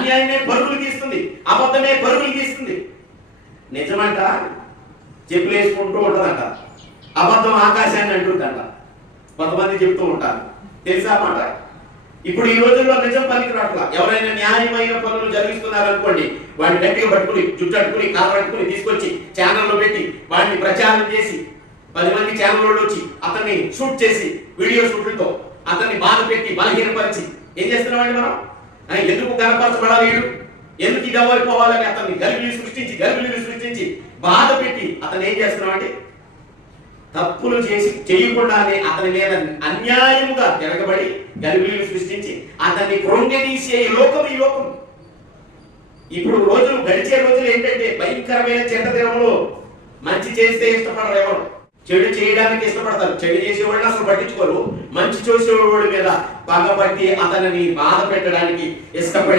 అన్యాయమే పరుగులు తీస్తుంది, అబద్ధమే పరుగులు తీస్తుంది. నిజమంట చెప్పులు వేసుకుంటూ ఉంటుందంట, అబద్ధం ఆకాశాన్ని అంటుందంట. కొంతమంది చెప్తూ ఉంటారు, తెలుసా మాట. ఇప్పుడు ఈ రోజుల్లో నిజం పనికి రాట్లా. ఎవరైనా న్యాయమైన పనులు జరిగిస్తున్నారనుకోండి, వాడిని గట్టిగా పట్టుకుని జుట్టు అట్టుకుని కాలు పట్టుకుని తీసుకొచ్చి ఛానల్లో పెట్టి వాడిని ప్రచారం చేసి 10 మంది ఛానల్లో వచ్చి అతన్ని షూట్ చేసి వీడియో షూట్లతో అతన్ని బాధ పెట్టి బలహీనపరిచి ఏం చేస్తున్నామండి మనం? ఎందుకు కనపరచబడాలి వీడు, ఎందుకు ఇది అవ్వకపోవాలని అతన్ని గలిబిలి సృష్టించి బాధ పెట్టి అతను ఏం చేస్తున్నామండి? తప్పులు చేయకుండానే అతని మీద అన్యాయముగా తిరగబడి గలిబిలిని సృష్టించి అతన్ని కృంగదీసే లోకం ఈ లోకం. ఇప్పుడు రోజులు గడిచే రోజులు ఏంటంటే భయంకరమైన చెడ్డ దినంలో మంచి చేస్తే ఇష్టపడరు ఎవరు, చెడు చేయడానికి ఇష్టపడతారు. చెడు చేసేవాడిని అసలు పట్టించుకోరు, మంచి చేసేవాడి మీద పగబట్టి అతనిని బాధ పెట్టడానికి ఇష్టపడి